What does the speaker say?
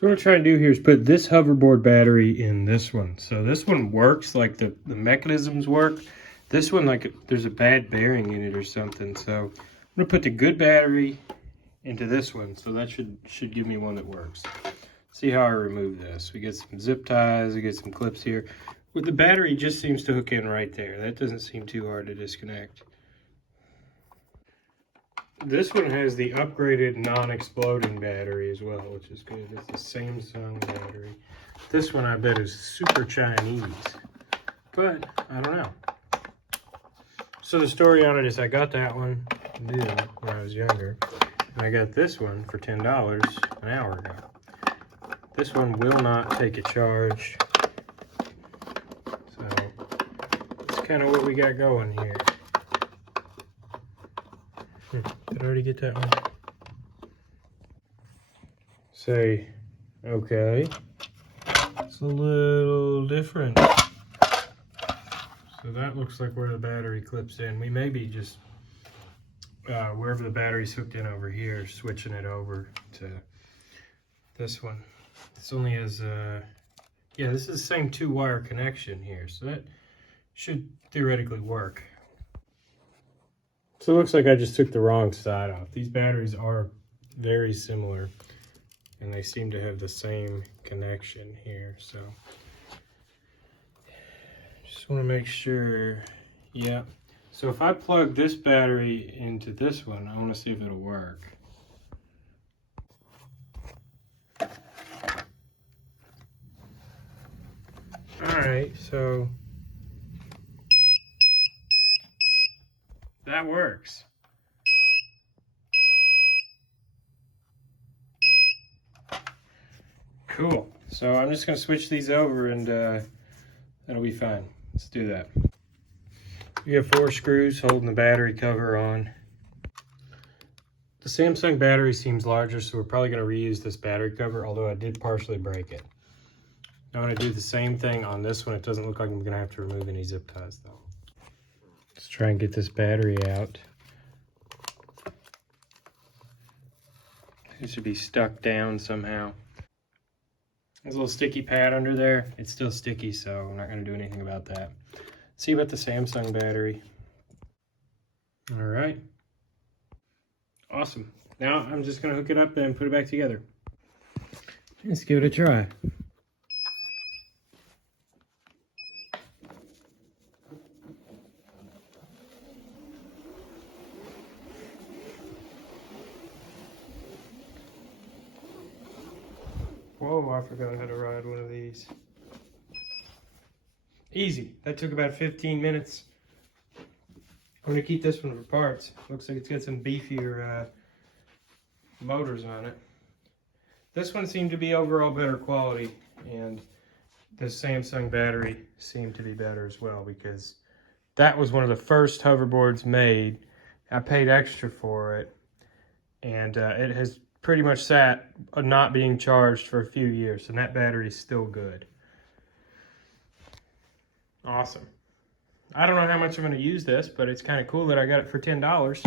So what I'm trying to do here is put this hoverboard battery in this one. So this one works, like the mechanisms work. This one, like there's a bad bearing in it or something. So I'm gonna put the good battery into this one. So that should give me one that works. See how I remove this. We get some zip ties, we get some clips here. With the battery, just seems to hook in right there. That doesn't seem too hard to disconnect. This one has the upgraded non-exploding battery as well, which is good. It's a Samsung battery. This one I bet is super Chinese, but I don't know. So the story on it is I got that one new when I was younger, and I got this one for $10 an hour ago. This one will not take a charge, so that's kind of what we got going here. Did I already get that one? Say, okay. It's a little different. So that looks like where the battery clips in. We may be just, wherever the battery's hooked in over here, switching it over to this one. This only has, yeah, this is the same 2-wire connection here. So that should theoretically work. So it looks like I just took the wrong side off. These batteries are very similar, and they seem to have the same connection here. So just want to make sure. Yeah. So if I plug this battery into this one, I want to see if it'll work. All right, so that works. Cool. So I'm just going to switch these over and that'll be fine. Let's do that. We have 4 screws holding the battery cover on. The Samsung battery seems larger, so we're probably going to reuse this battery cover, although I did partially break it. I'm going to do the same thing on this one. It doesn't look like I'm going to have to remove any zip ties though. Let's try and get this battery out. It should be stuck down somehow. There's a little sticky pad under there. It's still sticky, so I'm not going to do anything about that. See about the Samsung battery. All right. Awesome. Now I'm just going to hook it up and put it back together. Let's give it a try. Whoa, I forgot how to ride one of these. Easy. That took about 15 minutes. I'm going to keep this one for parts. Looks like it's got some beefier motors on it. This one seemed to be overall better quality, and the Samsung battery seemed to be better as well, because that was one of the first hoverboards made. I paid extra for it, and it has pretty much sat not being charged for a few years, and that battery is still good. Awesome. I don't know how much I'm going to use this, but it's kind of cool that I got it for $10.